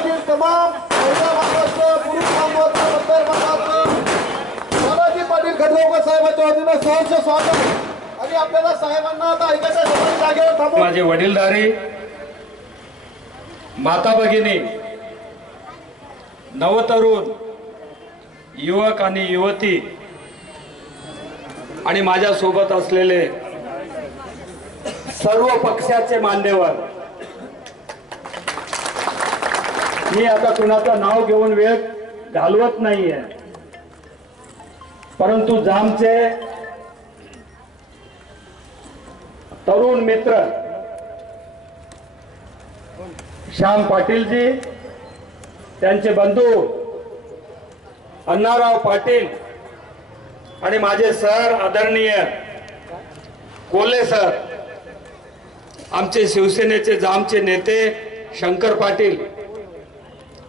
महाराष्ट्रामधील तमाम महिला बांधवांचं, पुरुष बांधवांचं, मतदार बांधवांचं बालाजी पाटील खडगावकर साहेबांच्या वतीनं सहर्ष स्वागत. आणि आपल्याला साहेबांना आता ऐकायच्या जागेवर थांबून माझे वडीलधारी माता भगिनी, नवतरुण युवक आणि युवती आणि माझ्या सोबत असलेले सर्व पक्षाचे मान्यवर, मी आता कुणाचं नाव घेऊन वेळ घालवत नाहीये, परंतु जामचे तरुण मित्र श्याम पाटीलजी, त्यांचे बंधू अण्णाराव पाटील आणि माझे सर आदरणीय कोल्हे सर, आमचे शिवसेनेचे जामचे नेते शंकर पाटील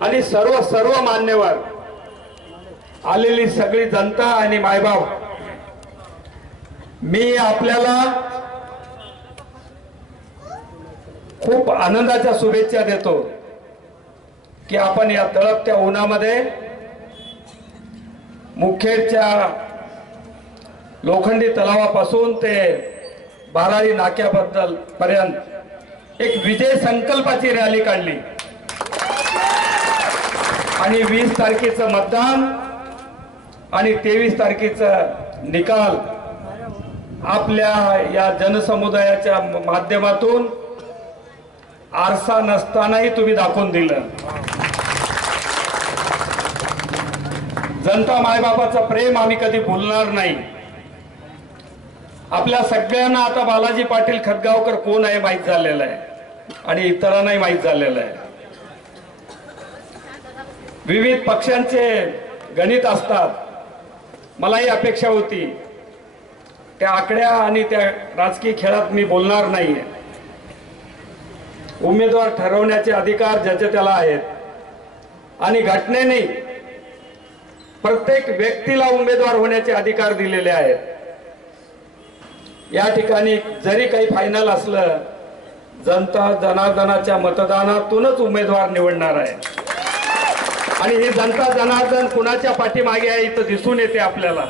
आणि सर्व मान्यवर, आलेली सगळी जनता आणि मायबाप, मी आपल्याला खूप आनंदाच्या शुभेच्छा देतो की आपण या तळपत्या उन्हामध्ये मुखेडच्या लोखंडी तलावापासून ते बाराळी नाक्याबद्दल पर्यंत एक विजय संकल्पाची रॅली काढली आणि 20 तारखेचं मतदान आणि 23 तारखेचं निकाल आपल्या या जनसमुदायाच्या माध्यमातून आरसा नसतानाही तुम्ही दाखवून दिलं. जनता मायबापाचं प्रेम आम्ही कधी भुलणार नाही. आपल्या सगळ्यांना आता बालाजी पाटील खडगावकर कोण आहे माहीत झालेलं आहे आणि इतरांनाही माहीत झालेलं आहे. विविध पक्षांचे गणित असतात. मलाही अपेक्षा होती, त्या आकड्या आणि त्या राजकीय खेळात मी बोलणार नाहीये. उमेदवार ठरवण्याचे अधिकार ज्याचे त्याला आहेत आणि घटनेने प्रत्येक व्यक्तीला उमेदवार होण्याचे अधिकार दिलेले आहेत. या ठिकाणी जरी काही फायनल असलं, जनता जनार्दनाच्या मतदानातूनच उमेदवार निवडणार आहे आणि ही जनता जनार्दन कुणाच्या पाठीमागे आहे इथं दिसून येते आपल्याला.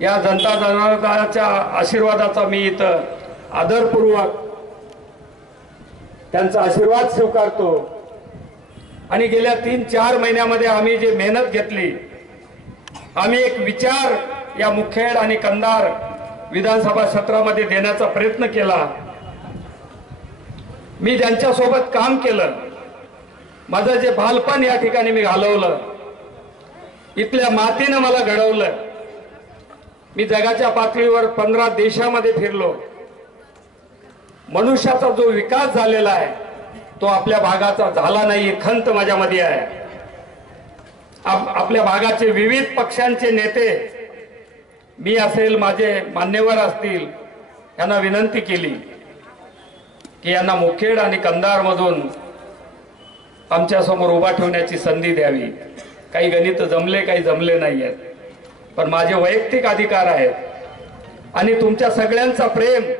या जनता जनार्दनाच्या आशीर्वादाचा मी इथं आदरपूर्वक त्यांचा आशीर्वाद स्वीकारतो. आणि गेल्या 3-4 महिन्यामध्ये आम्ही जे मेहनत घेतली, आम्ही एक विचार या मुखेड आणि कंधार विधानसभा क्षेत्रामध्ये देण्याचा प्रयत्न केला. मी ज्यांच्यासोबत काम केलं, माझं जे बालपण या ठिकाणी मी घालवलं, इथल्या मातीनं मला घडवलं. मी जगाच्या पातळीवर 15 देशामध्ये फिरलो. मनुष्याचा जो विकास झालेला आहे तो आपल्या भागाचा झाला नाही, खंत माझ्यामध्ये आहे. आपल्या भागाचे विविध पक्षांचे नेते, मी असेल, माझे मान्यवर असतील, यांना विनंती केली की यांना मुखेड आणि कंधार मधून आमच्या समोर उभा ठेवण्याची संधी द्यावी. काही गणित जमले, काही जमले नाही आहेत, पण माझे वैयक्तिक अधिकार आहेत आणि तुमच्या सगळ्यांचा प्रेम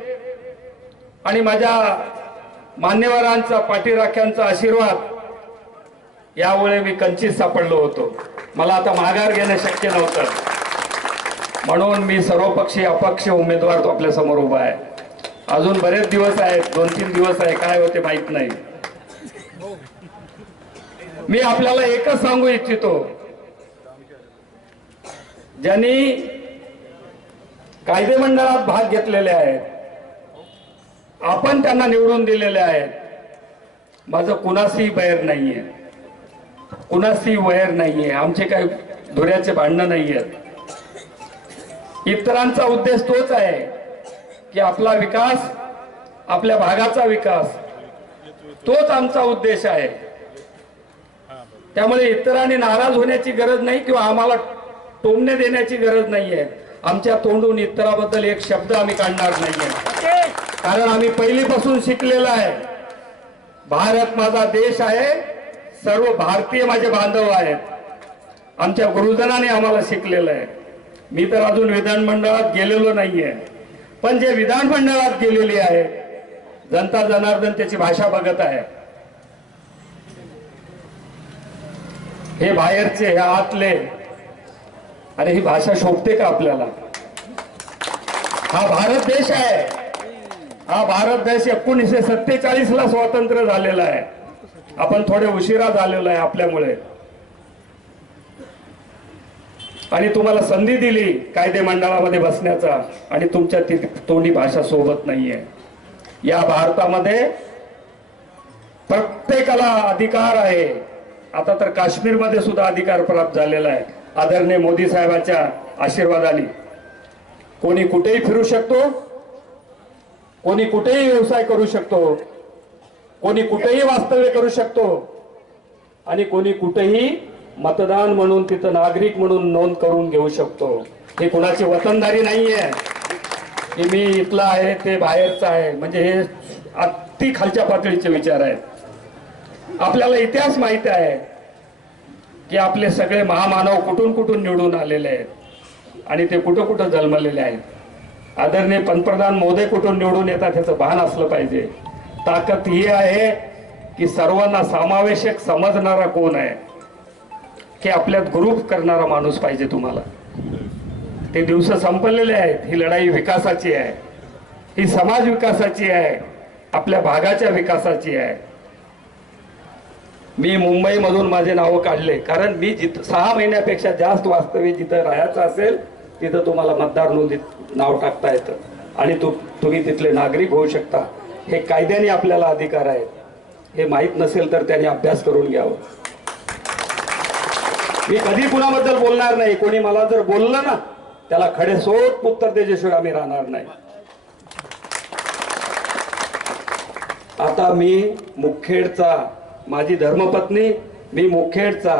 आणि माझ्या मान्यवरांचा पाठीराख्यांचा आशीर्वाद यामुळे मी कंचित सापडलो होतो. मला आता माघार घेणं शक्य नव्हतं, म्हणून मी सर्वपक्षीय अपक्ष उमेदवार तो आपल्या समोर उभा आहे. अजून बरेच दिवस आहेत, 2-3 दिवस आहे, काय होते माहित नाही. मी आपल्याला एकच सांगू इच्छितो, ज्यांनी कायदे मंडळात भाग घेतलेले आहेत, आपण त्यांना निवडून दिलेले आहेत, माझं कुणाशी बैर नाहीये, कुणाशी वैर नाहीये. आमचे काही धुऱ्याचे भांडणं नाही आहेत. इतरांचा उद्देश तोच आहे की आपला विकास, आपल्या भागाचा विकास, तोच आमचा उद्देश आहे. त्यामुळे इतरांनी नाराज होण्याची गरज नाही किंवा आम्हाला टोमणे देण्याची गरज नाहीये. आमच्या तोंडून इतराबद्दल एक शब्द आम्ही काढणार नाहीये, कारण आम्ही पहिलीपासून शिकलेला आहे. भारत माझा देश आहे, सर्व भारतीय माझे बांधव आहेत. आमच्या गुरुजनांनी आम्हाला शिकलेलं आहे. मी तर अजून विधानमंडळात गेलेलो नाहीये, पण जे विधानमंडळात गेलेली आहे जनता जनार्दन त्याची भाषा बघत आहे. हे बाहेरचे, हे आतले. अरे ही भाषा शोभते का आपल्याला? हा भारत देश आहे. हा भारत देश 1947 ला स्वातंत्र्य झालेला आहे. आपण थोडे उशिरा झालेलो आहे आपल्यामुळे. आणि तुम्हाला संधी दिली कायदे मंडळामध्ये बसण्याचा, आणि तुमच्या तोंडी भाषा सोबत नाहीये. या भारतामध्ये प्रत्येकाला अधिकार आहे. आता तर काश्मीरमध्ये सुद्धा अधिकार प्राप्त झालेला आहे आदरणीय मोदी साहेबांच्या आशीर्वादाने. कोणी कुठेही फिरू शकतो, कोणी कुठेही व्यवसाय करू शकतो, कोणी कुठेही वास्तव्य करू शकतो, आणि कोणी कुठेही मतदान म्हणून तिथं नागरिक म्हणून नोंद करून घेऊ शकतो. हे कुणाची वतनदारी नाहीये की मी इथला आहे ते बाहेरचा आहे. म्हणजे हे अति खालच्या पातळीचे विचार आहेत. आपल्याला इतिहास माहिती आहे की आपले सगळे महामानव कुठून कुठून निवडून आलेले आहेत आणि ते कुठं कुठं जन्मलेले आहेत. आदरणीय पंतप्रधान मोदी कुठून निवडून येतात ह्याचं भान असलं पाहिजे. ताकद ही आहे की सर्वांना समावेशक समजणारा कोण आहे, की आपल्यात ग्रुप करणारा माणूस पाहिजे तुम्हाला. ते दिवस संपलेले आहेत. ही लढाई विकासाची आहे, ही समाज विकासाची आहे, आपल्या भागाच्या विकासाची आहे. मी मुंबईमधून माझे नाव काढले कारण मी जिथं 6 महिन्यापेक्षा जास्त वास्तव्य जिथं राहायचं असेल तिथं तुम्हाला मतदार नोंदीत नाव टाकता येतं आणि तुम्ही तिथले नागरिक होऊ शकता. हे कायद्याने आपल्याला अधिकार आहेत. हे माहीत नसेल तर त्यांनी अभ्यास करून घ्यावं. मी कधी कुणाबद्दल बोलणार नाही. कोणी मला जर बोललं ना त्याला खडेसोट उत्तर द्यायच्याशिवाय आम्ही राहणार नाही. आता मी मुखेडचा, माझी धर्मपत्नी, मी मुखेडचा,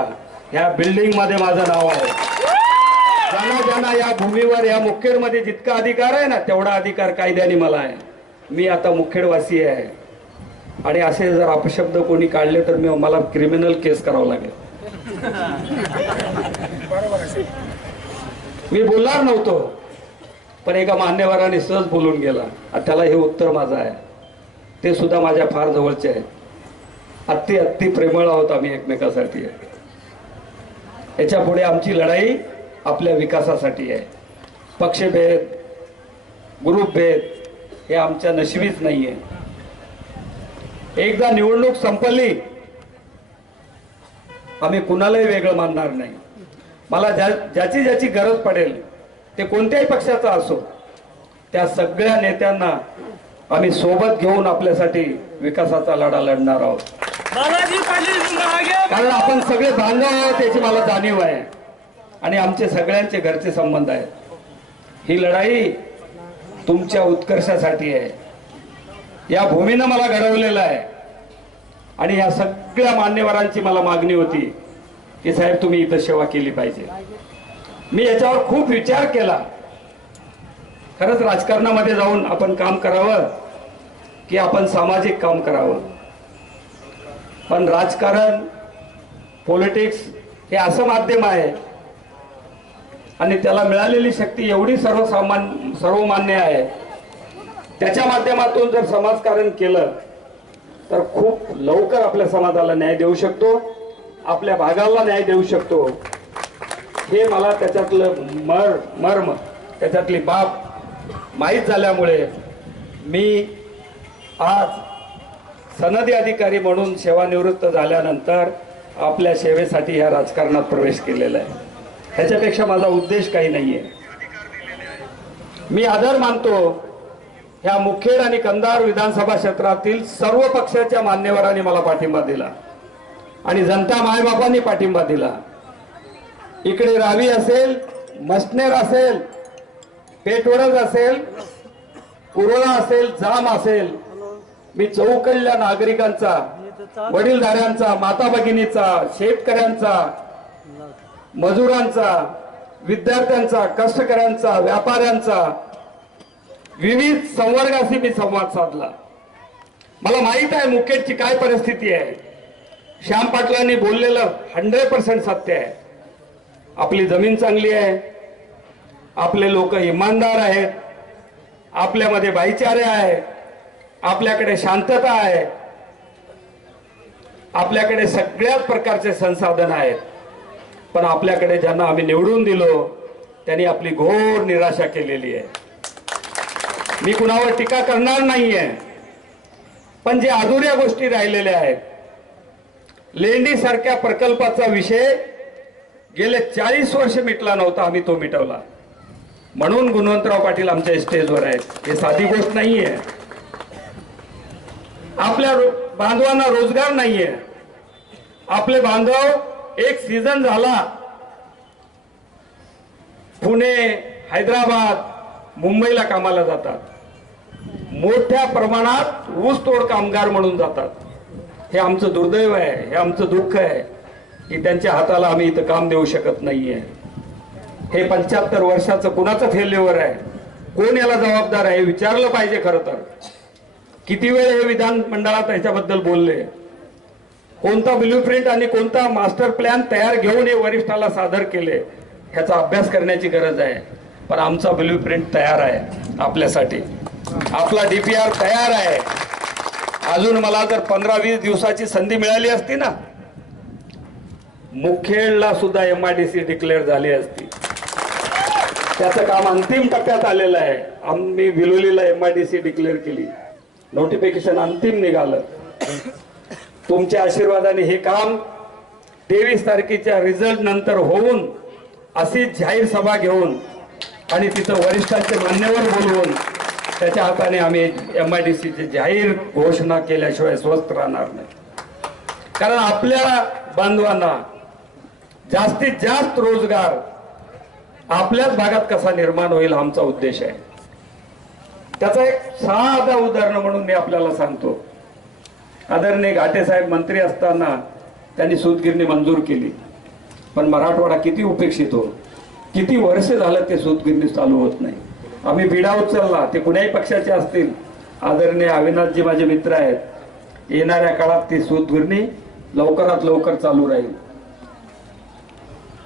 ह्या बिल्डिंग मध्ये माझं नाव आहे. ज्यांना ज्यांना या भूमीवर या मुखेडमध्ये जितका अधिकार आहे ना तेवढा अधिकार कायद्याने मला आहे. मी आता मुखेडवासी आहे आणि असे जर अपशब्द कोणी काढले तर मला क्रिमिनल केस करावं लागेल. मी बोलणार नव्हतो पण एका मान्यवराने सहज बोलून गेला. त्याला हे उत्तर माझं आहे. ते सुद्धा माझ्या फार जवळचे आहेत. अति प्रेमळ आहोत आम्ही एकमेकासाठी. याच्या पुढे आमची लढाई आपल्या विकासासाठी आहे. पक्षभेद, ग्रुपभेद हे आमच्या नशिबीच नाहीये. एकदा निवडणूक संपली आम्ही कुणालाही वेगळं मानणार नाही. मला ज्याची ज्याची गरज पडेल ते कोणत्याही पक्षाचा असो त्या सगळ्या नेत्यांना आम्ही सोबत घेऊन आपल्यासाठी विकासाचा लढा लढणार आहोत. कारण आपण सगळे बांधव आहोत याची मला जाणीव आहे आणि आमचे सगळ्यांचे घरचे संबंध आहेत. ही लढाई तुमच्या उत्कर्षासाठी आहे. या भूमीनं मला घडवलेलं आहे आणि या सगळ्या मान्यवरांची मला मागणी होती की साहेब तुम्ही इथं सेवा केली पाहिजे. मी याच्यावर खूप विचार केला. खरंच राजकारणामध्ये जाऊन आपण काम करावं की आपण सामाजिक काम करावं. पण राजकारण, पॉलिटिक्स हे असं माध्यम आहे आणि त्याला मिळालेली शक्ती एवढी सर्वमान्य आहे. त्याच्या माध्यमातून जर समाजकारण केलं तर खूप लवकर आपल्या समाजाला न्याय देऊ शकतो, आपल्या भागाला न्याय देऊ शकतो. हे मला त्याच्यातलं मर्म, त्याच्यातली बाब माहीत झाल्यामुळे मी आज सनदी अधिकारी म्हणून सेवानिवृत्त झाल्यानंतर आपल्या सेवेसाठी या राजकारणात प्रवेश केलेला आहे. ह्याच्यापेक्षा माझा उद्देश काही नाहीये. मी आदर मानतो ह्या मुखेड आणि कंधार विधानसभा क्षेत्रातील सर्व पक्षाच्या मान्यवरांनी मला पाठिंबा दिला आणि जनता मायबापांनी पाठिंबा दिला. इकडे रावी असेल, मसनेर असेल, पेटवडज असेल, कुरोळा असेल, जाम असेल, मी चौकडल्या नागरिकांचा, वडीलधाऱ्यांचा, माता भगिनीचा, शेतकऱ्यांचा, मजुरांचा, विद्यार्थ्यांचा, कष्टकऱ्यांचा, व्यापाऱ्यांचा, विविध संवर्गाशी मी संवाद साधला. मला माहित आहे मुखेडची काय परिस्थिती आहे. श्याम पाटलांनी बोललेलं 100% सत्य आहे. आपली जमीन चांगली आहे, आपले लोक इमानदार आहेत, आपल्यामध्ये भाईचारे आहे, आपल्याकडे शांतता आहे, आपल्याकडे सगळ्याच प्रकारचे संसाधन आहेत. पण आपल्याकडे ज्यांना आम्ही निवडून दिलो त्यांनी आपली घोर निराशा केलेली आहे. मी कुणावर टीका करणार नाहीये, पण जे अधुऱ्या गोष्टी राहिलेल्या आहेत, लेंडी सारख्या प्रकल्पाचा विषय गेले 40 वर्ष मिटला नव्हता, आम्ही तो मिटवला. म्हणून गुणवंतराव पाटील आमच्या स्टेजवर आहेत. हे साधी गोष्ट नाहीये. आपल्या बांधवांना रोजगार नाहीये. आपले बांधव एक सीझन झाला पुणे, हैदराबाद, मुंबईला कामाला जातात. मोठ्या प्रमाणात ऊसतोड कामगार म्हणून जातात. हे आमचं दुर्दैव आहे, हे आमचं दुःख आहे की त्यांच्या हाताला आम्ही इथं काम देऊ शकत नाहीये. हे 75 वर्षाचं कुणाचं फेल्युअर आहे? कोण याला जबाबदार आहे? विचारलं पाहिजे. खरं तर किती वेळ हे विधानमंडळात याच्याबद्दल बोलले. कोणता ब्लूप्रिंट आणि कोणता मास्टर प्लॅन तयार घेऊन हे वरिष्ठाला सादर केले ह्याचा अभ्यास करण्याची गरज आहे. पण आमचा ब्लूप्रिंट तयार आहे आपल्यासाठी. आपला डीपीआर तयार आहे. अजून मला जर 15-20 दिवसाची संधी मिळाली असती ना, मुखेडला सुद्धा MIDC डिक्लेअर झाली असती. त्याचं काम अंतिम टप्प्यात आलेलं आहे. आम्ही विलोलीला MIDC डिक्लेअर केली. नोटिफिकेशन अंतिम निघालं. तुमच्या आशीर्वादाने हे काम 23 तारखेच्या रिझल्ट नंतर होऊन अशीच जाहीर सभा घेऊन आणि तिथं वरिष्ठांचे मान्यवर बोलवून त्याच्या हाताने आम्ही MIDCची जाहीर घोषणा केल्याशिवाय स्वस्थ राहणार नाही. कारण आपल्या बांधवांना जास्तीत जास्त रोजगार आपल्याच भागात कसा निर्माण होईल आमचा उद्देश आहे. त्याचा एक साधा उदाहरण म्हणून मी आपल्याला सांगतो. आदरणीय घाटे साहेब मंत्री असताना त्यांनी सूतगिरणी मंजूर केली, पण मराठवाडा किती उपेक्षित हो. किती वर्ष झालं ते सूतगिरणी चालू होत नाही. आम्ही बिडा उचलला, ते कुणाही पक्षाचे असतील. आदरणीय अविनाशजी माझे मित्र आहेत. येणाऱ्या काळात ती सूतगिरणी लवकरात लवकर चालू राहील.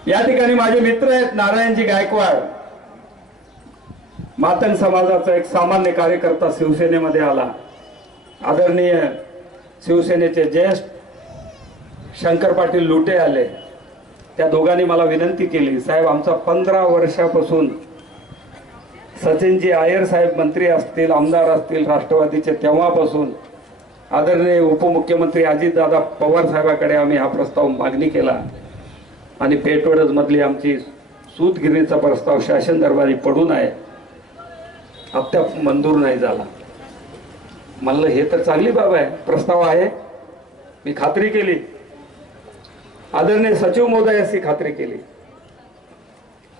या ठिकाणी माझे मित्र आहेत नारायणजी गायकवाड, मातंग समाजाचा एक सामान्य कार्यकर्ता शिवसेनेमध्ये आला. आदरणीय शिवसेनेचे ज्येष्ठ शंकर पाटील लुटे आले. त्या दोघांनी मला विनंती केली, साहेब आमचा 15 वर्षापासून सचिनजी आयर साहेब मंत्री असतील, आमदार असतील राष्ट्रवादीचे, तेव्हापासून आदरणीय उपमुख्यमंत्री अजितदादा पवार साहेबांकडे आम्ही हा प्रस्ताव मागणी केला आणि पेटवडज मधली आमची सूतगिरणीचा प्रस्ताव शासन दरबारी पडून आहे, अद्याप मंजूर नाही झाला. म्हणलं हे तर चांगली बाब आहे, प्रस्ताव आहे. मी खात्री केली. आदरणीय सचिव महोदयाची खात्री केली.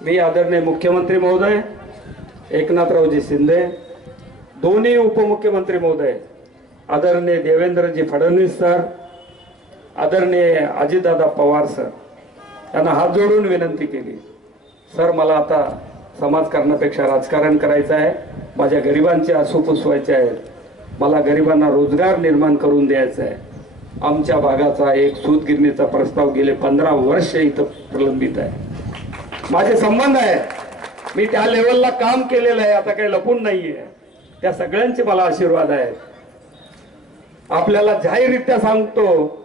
मी आदरणीय मुख्यमंत्री महोदय एकनाथरावजी शिंदे, दोन्ही उपमुख्यमंत्री महोदय आदरणीय देवेंद्रजी फडणवीस सर, आदरणीय अजितदादा पवार सर यांना हात जोडून विनंती केली, सर मला आता समाजकारणापेक्षा राजकारण करायचं आहे. माझ्या गरिबांचे आसू पुसवायचे आहेत. मला गरिबांना रोजगार निर्माण करून द्यायचा आहे. आमच्या भागाचा एक सूतगिरणीचा प्रस्ताव गेले 15 वर्ष इथं प्रलंबित आहे. माझे संबंध आहे. मी त्या लेवलला काम केलेलं आहे. आता काही लपून नाहीये. त्या सगळ्यांचे मला आशीर्वाद आहेत. आपल्याला जाहीररित्या सांगतो,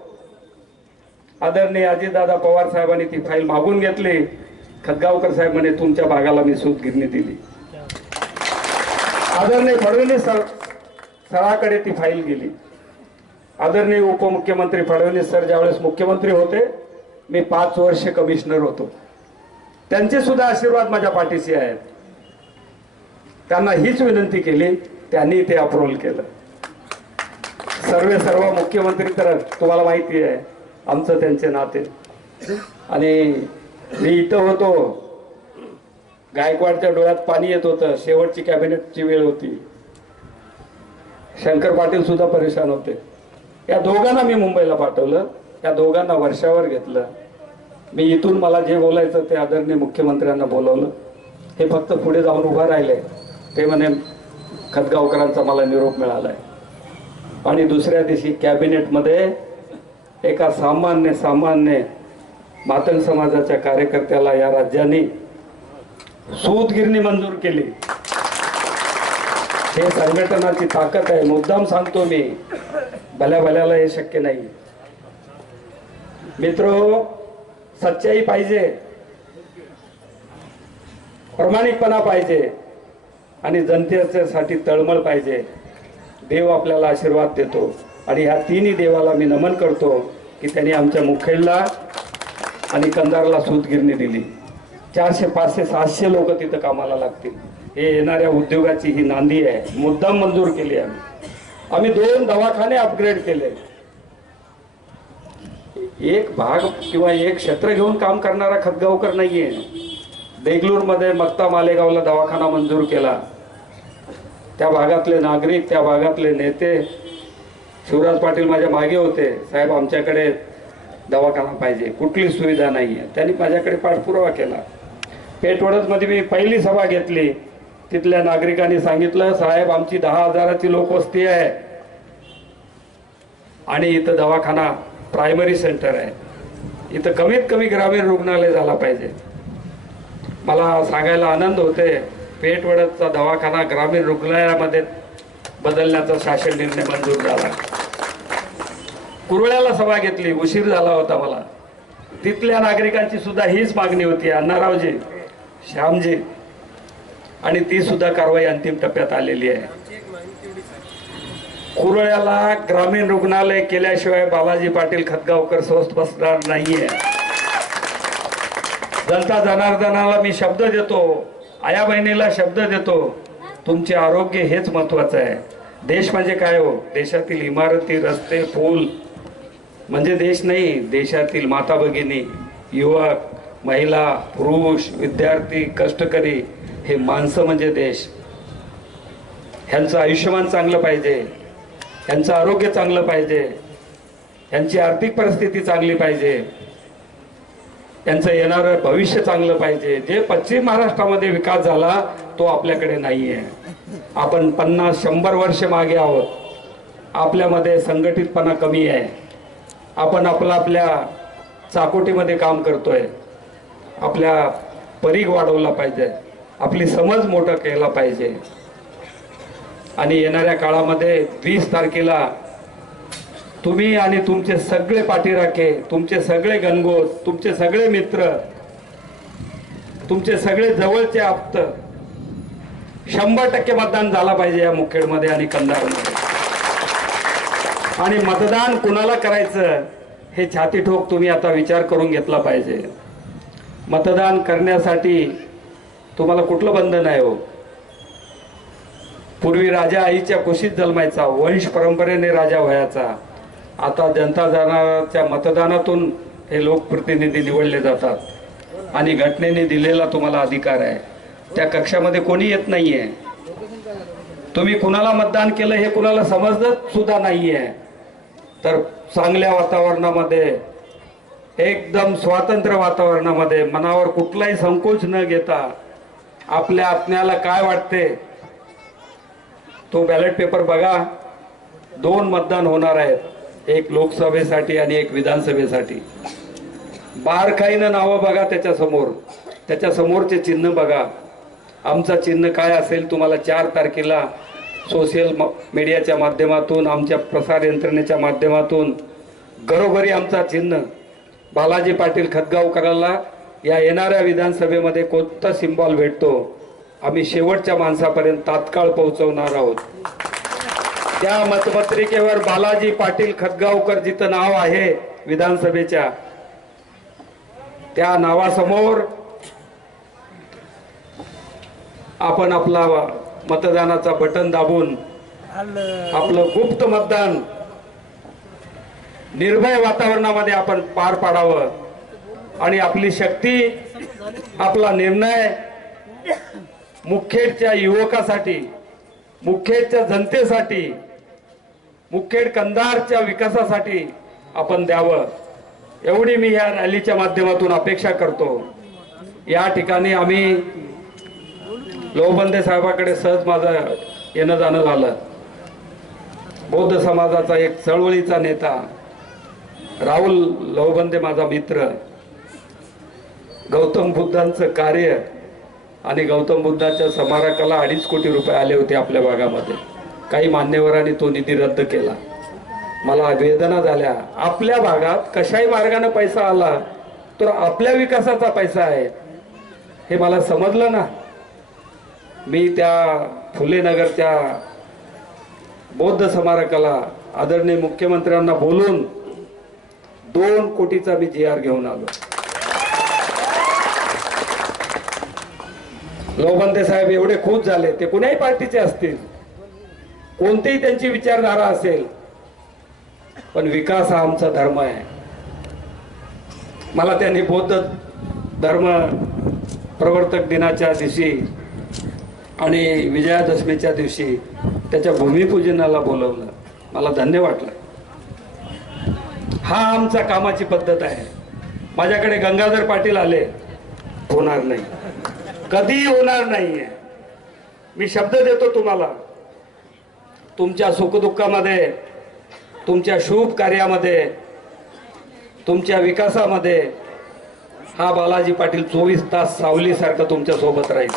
आदरणीय अजितदादा पवार साहेबांनी ती फाईल मागून घेतली. खतगावकर साहेब म्हणे तुमच्या भागाला मी सूतगिरणी दिली. आदरणीय फडणवीस सराकडे ती फाईल गेली. आदरणीय उपमुख्यमंत्री फडणवीस सर ज्यावेळेस मुख्यमंत्री होते, मी 5 वर्ष कमिशनर होतो. त्यांचे सुद्धा आशीर्वाद माझ्या पाठीशी आहेत. त्यांना हीच विनंती केली, त्यांनी ते अप्रूव्हल केलं. सर्व मुख्यमंत्री तर तुम्हाला माहिती आहे आमचं त्यांचे नाते. आणि मी इथं होतो, गायकवाडच्या डोळ्यात पाणी येत होतं. शेवटची कॅबिनेटची वेळ होती. शंकर पाटील सुद्धा परेशान होते. या दोघांना मी मुंबईला पाठवलं. या दोघांना वर्षावर घेतलं. मी इथून मला जे बोलायचं ते आदरणीय मुख्यमंत्र्यांना बोलवलं. हे फक्त पुढे जाऊन उभा राहिले. ते म्हणे खतगावकरांचा मला निरोप मिळालाय. आणि दुसऱ्या दिवशी कॅबिनेटमध्ये एका सामान्य मातंग समाजाच्या कार्यकर्त्याला या राज्याने सूतगिरणी मंजूर केली. हे संघटनाची ताकद आहे. मुद्दाम सांगतो मी, भल्याला हे शक्य नाही. मित्रो, सच्चाई पाहिजे, प्रामाणिकपणा पाहिजे आणि जनतेसाठी तळमळ पाहिजे. देव आपल्याला आशीर्वाद देतो आणि ह्या तिन्ही देवाला मी नमन करतो की त्यांनी आमच्या मुखेडला आणि कंधारला सूतगिरणी दिली. 400, 500, 700 लोक तिथं कामाला लागतील. हे येणाऱ्या उद्योगाची ही नांदी आहे. मुद्दाम मंजूर केली आम्ही 2 दवाखाने अपग्रेड केले. एक भाग किंवा एक क्षेत्र घेऊन काम करणारा खतगावकर नाहीये. देगलूरमध्ये मक्ता मालेगावला दवाखाना मंजूर केला. त्या भागातले नागरिक, त्या भागातले नेते, शिवराज पाटील माझ्या मागे होते, साहेब आमच्याकडे दवाखाना पाहिजे, कुठली सुविधा नाहीये. त्यांनी माझ्याकडे पाठपुरावा केला. पेठवडतमध्ये मी पहिली सभा घेतली. तिथल्या नागरिकांनी सांगितलं, साहेब आमची 10,000ची लोकवस्ती आहे आणि इथं दवाखाना प्रायमरी सेंटर आहे, इथं कमीत कमी ग्रामीण रुग्णालय झाला पाहिजे. मला सांगायला आनंद होते, पेठवडतचा दवाखाना ग्रामीण रुग्णालयामध्ये बदलण्याचा शासन निर्णय मंजूर झाला. कुरळ्याला सभा घेतली, उशीर झाला होता मला. तिथल्या नागरिकांची सुद्धा हीच मागणी होती, अण्णारावजी, श्यामजी, आणि ती सुद्धा कारवाई अंतिम टप्प्यात आलेली आहे. कुरळ्याला ग्रामीण रुग्णालय केल्याशिवाय बालाजी पाटील खतगावकर स्वस्थ बसणार नाहीये. जनता जनार्दनाला मी शब्द देतो, आया बहिणीला शब्द देतो, तुमचे आरोग्य हेच महत्वाचं आहे. देश म्हणजे काय हो? देशातील इमारती, रस्ते, पूल म्हणजे देश नाही. देशातील माता भगिनी, युवक, महिला, पुरुष, विद्यार्थी, कष्टकरी हे माणसं म्हणजे देश. ह्यांचं आयुष्यमान चांगलं पाहिजे, ह्यांचं आरोग्य चांगलं पाहिजे, ह्यांची आर्थिक परिस्थिती चांगली पाहिजे, त्यांचं येणारं भविष्य चांगलं पाहिजे. जे पश्चिम महाराष्ट्रामध्ये विकास झाला तो आपल्याकडे नाहीये. आपण 50-100 वर्ष मागे आहोत. आपल्यामध्ये संघटितपणा कमी आहे. आपण आपल्या चाकोटीमध्ये काम करतोय. आपल्या परीघ वाढवला पाहिजे, आपली समज मोठं केला पाहिजे. आणि येणाऱ्या काळामध्ये 20 तारखेला तुम्ही आणि तुमचे सगळे पाठीराखे, तुमचे सगळे गणगोत, तुमचे सगळे मित्र, तुमचे सगळे जवळचे आप्त 100% मतदान झाला पाहिजे या मुखेडमध्ये आणि कंधारमध्ये. आणि मतदान कुणाला करायचं हे छाती ठोक तुम्ही आता विचार करून घेतला पाहिजे. मतदान करण्यासाठी तुम्हाला कुठलं बंधन आहे हो? पूर्वी राजा आईच्या कुशीत जन्मायचा, वंश परंपरेने राजा व्हायचा. आता जनता जनाच्या मतदानातून हे लोकप्रतिनिधी निवडले जातात आणि घटनेने दिलेला तुम्हाला अधिकार आहे. त्या कक्षामध्ये कोणी येत नाहीये. तुम्ही कुणाला मतदान केलं हे कुणाला समजत सुद्धा नाहीये. तर चांगल्या वातावरणामध्ये, एकदम स्वातंत्र्य वातावरणामध्ये, मनावर कुठलाही संकोच न घेता आपल्या आत्म्याला काय वाटते तो बॅलेट पेपर बघा. 2 मतदान होणार आहेत, एक लोकसभेसाठी आणि एक विधानसभेसाठी. बारकाईनं नावं बघा, त्याच्या समोरचे चिन्ह बघा. आमचा चिन्ह काय असेल तुम्हाला 4 तारखेला सोशल मीडियाच्या माध्यमातून, आमच्या प्रसार यंत्रणेच्या माध्यमातून घरोघरी आमचा चिन्ह बालाजी पाटील खतगावकराला या येणाऱ्या विधानसभेमध्ये कोणता सिम्बॉल भेटतो आम्ही शेवटच्या माणसापर्यंत तात्काळ पोहोचवणार आहोत. त्या मतपत्रिकेवर बालाजी पाटील खतगावकर जिथं नाव आहे विधानसभेच्या, त्या नावासमोर आपण आपला मतदानाचा बटन दाबून आपलं गुप्त मतदान निर्भय वातावरणामध्ये आपण पार पाडावं आणि आपली शक्ती, आपला निर्णय मुखेडच्या युवकासाठी, मुखेडच्या जनतेसाठी, मुखेड कंधारच्या विकासासाठी आपण द्यावं, एवढी मी या रॅलीच्या माध्यमातून अपेक्षा करतो. या ठिकाणी आम्ही लोहबंदे साहेबाकडे सहज माझं येणं जाणं झालं. बौद्ध समाजाचा एक चळवळीचा नेता राहुल लोहबंदे माझा मित्र, गौतम बुद्धांचं कार्य आणि गौतम बुद्धाच्या स्मारकाला 2.5 कोटी रुपये आले होते आपल्या भागामध्ये. काही मान्यवरांनी तो निधी रद्द केला. मला वेदना झाल्या. आपल्या भागात कशाही मार्गाने पैसा आला तर आपल्या विकासाचा पैसा आहे हे मला समजलं ना. मी त्या फुले नगरच्या बौद्ध स्मारकाला आदरणीय मुख्यमंत्र्यांना बोलून 2 कोटीचा मी GR घेऊन आलो. लोबंदे साहेब एवढे खुश झाले, ते कुणाही पार्टीचे असतील, कोणतीही त्यांची विचारधारा असेल, पण विकास हा आमचा धर्म आहे. मला त्यांनी बौद्ध धर्म प्रवर्तक दिनाच्या दिवशी आणि विजयादशमीच्या दिवशी त्याच्या भूमिपूजनाला बोलवलं. मला धन्य वाटलं. हा आमचा कामाची पद्धत आहे. माझ्याकडे गंगाधर पाटील आले, होणार नाही, कधी होणार नाहीये. मी शब्द देतो तुम्हाला, तुमच्या सुखदुःखामध्ये, तुमच्या शुभ कार्यामध्ये, तुमच्या विकासामध्ये हा बालाजी पाटील 24 तास सावलीसारखं तुमच्या सोबत राहील.